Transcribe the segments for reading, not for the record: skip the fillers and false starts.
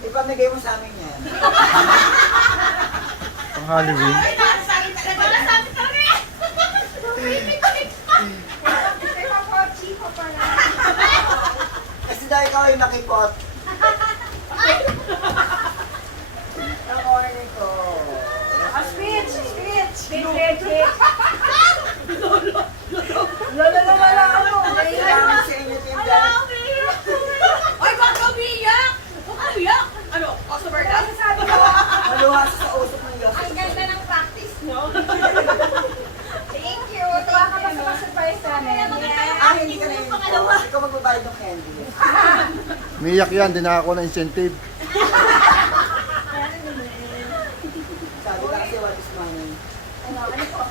Ipamigay mo sa amin yan. Pang Halloween. Kasi dahil ikaw ay nakipot. Ang order ko. Speech! Lolo. Kailangan sa inyo, Team Dan. Ay, ba't ka umiiyak? Umiiyak? Ano? Customer ka? Sabi ko, Maluhas sa usok ng Diyos. ang ganda ng practice, no? Thank you. Tuwa ka pa sa pag-surprise namin. Hindi ka na yun. Ikaw magbabayad ng candy. Umiyak yan, din ako ng incentive. Sabi ka kasi what is money. Ano po?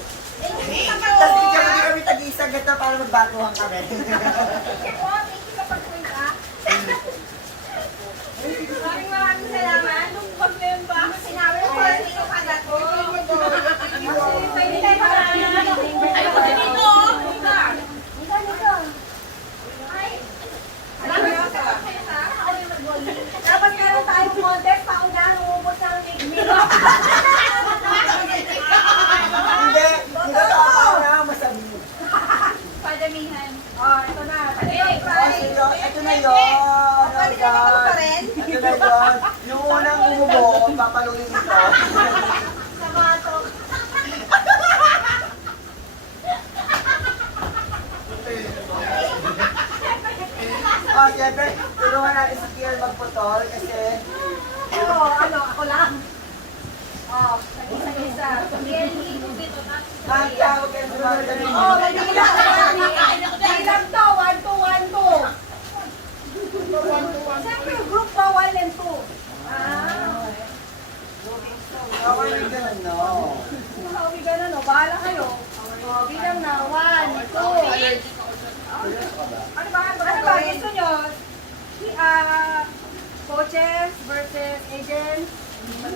Tapos hindi kami tag-iisang gata para magbaguhan kami. Maraming salamat. Nung pag na yun ba? Sinabi ko pa dito ka na to. Pwede tayo marami. Ay, pwede dito. Dapat meron tayong contest, paunahan umubot ng ligmig. Hindi tama na, masabi mo. Padamihan. Oh, ito na. Padamihan. Ito na yun. Pwede ka dito pa rin? Ito na yun. Yung unang umubo, papaluin ito. Sa mga to. Siyempre, tulungan natin si Kiel magputol kasi Ako lang. Oh, isa-isa. ang tawag yan sa mga ganun. Oh, bilang to. 1, 2, 1, 2. Siyempre, group pa 1 and 2. Ako yung ganun, no? Nakauwi ka na, no? Bahala kayo. Oh, bilang na. 1, 2. Ano ba? Gusto nyo? Coaches versus agents?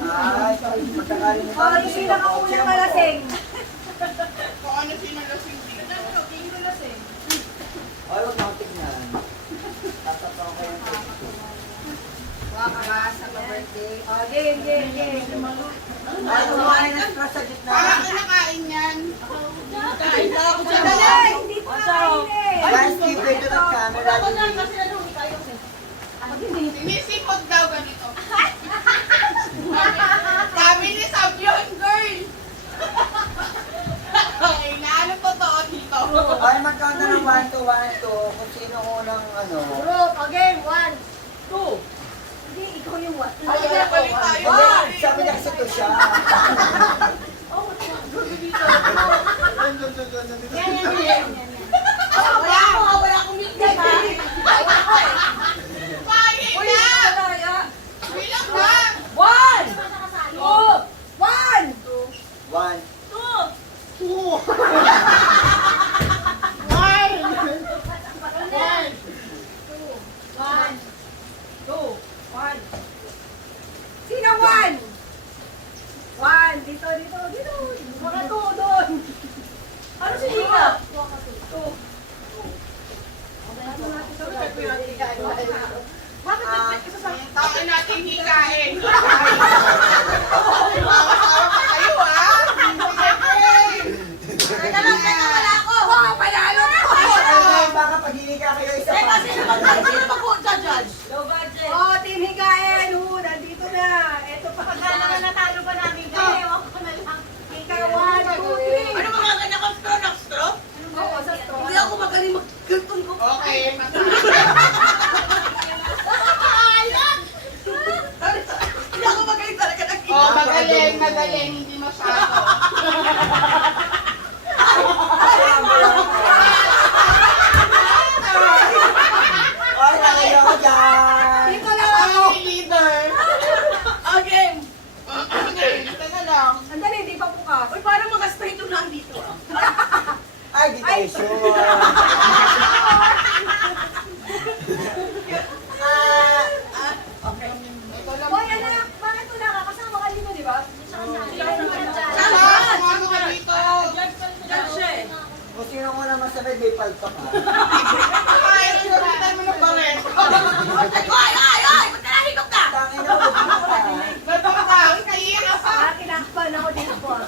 Ay, pagkakaroon nito. Oh, yung pinakaunang malasing. Kung ano sinalasing dito. Yung malasing. Ay, huwag nang tignan. Tatapang ko yung Wow, sa birthday. Oh, game. ay, kumain na stress sa gitna. Parang kinakain yan. Kain na ako dyan. Dali! Hindi pa kain eh. Guys, keep it to the camera. Sinisikot daw ganito. Sabi ni Sabion, girl. Okay, na ano totoo dito? Ay, mag-count na ng 1, 2, 1, 2. Kung sino unang ano. Group, again, 1, 2. Hindi, ikaw yung 1. Ay, balik tayo. Hindi, sabi niya kasi ito siya. Yan. Wala akong meeting ha. Pagin Uy, na! kalaya. Bilang na! 1, 2, 1, 1. 1. Sino 1? 1. Dito. Mga 2 doon. Ano si Ika? 2. Bakit isa sa Takin natin hikain. Bawas-awas kayo, ha? Teka lang, wala ako. Oh, panalo Sure. Hoy, anak, bakit wala ka? Kasama ka dito, di ba? Saan? Sumama ka dito. Kung sino mo na masabay, may palpak ka. Ay, gamitan mo ng baret. Tangin na, huwag mo ka. Natapang, kaya ka. Kinakpan ako dito po.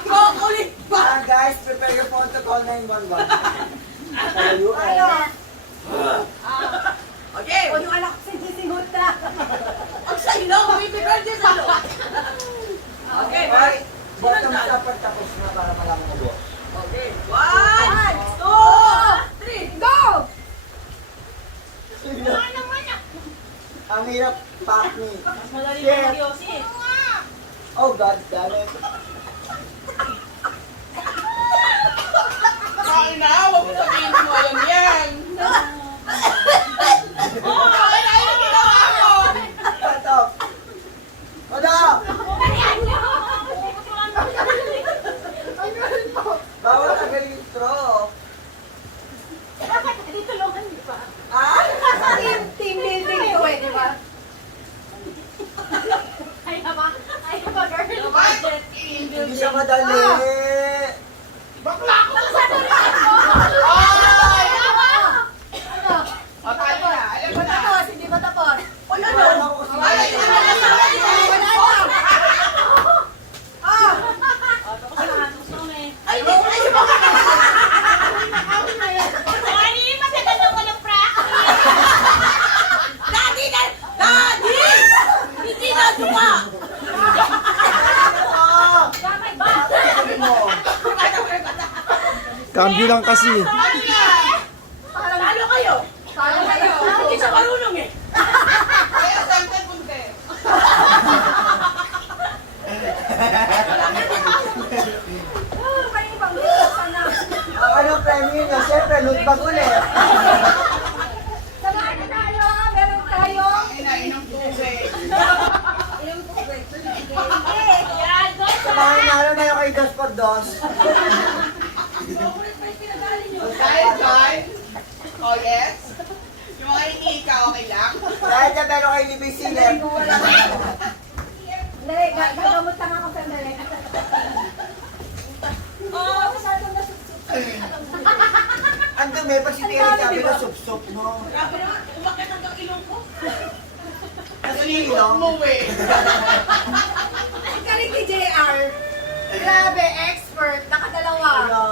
Kukulit pa. Guys, prepare your phone to call 911. Tayo Ano? Okay. O yung anak ko si Jessica na. Ang sa'yo, bibigyan din sa Okay, Okay, bottom up at tapos na para malaman mo. Okay. 1, 2, 3. Go! Ang hirap pack me. Mas madali Shit. yung Yossi. Oh God damn it. Kain na, huwag mo sabihin mo yan. Kain na, yung ginawa ko. Cut off. Madam! Bawal tagal yung straw. Dito tulungan niyo pa. Ah? Team building ko eh, di ba? Ay ba, girl? Budget. Hindi siya madali. Bakla ako. Ay! Ano? O, tayo na. Alam mo na. Tapos, hindi ba tapos? Wala na. Wala ko kasi. Ay, wala na. Ay, Daddy! Hindi na duwa! Sabi mo. Cambio lang kasi. Talo kayo! Parang kayo. Hindi siya marunong eh! Kaya saan tayo punte? May ibang dito pa na. Ang anong premium niya? Siyempre, loot bag ulit. Samahan na tayo. Meron tayo. Inainom tubig. Ilang tubig. Yan, go Samahan na lang kayo kay Dos por Dos. Dahil dyan, oh yes, yung mga hinihingi ka, okay lang? Dahil na meron kay Libby Silem. Dali, gagamot lang ako sandali. Oh, masyadong nasusup. Ang dumi, pag si Terry sabi na sup-sup, no? Grabe naman, umakit hanggang ilong ko. Kasi ilong. Umuwi. Ang galing ni JR. Grabe, expert. Nakadalawa. Ano?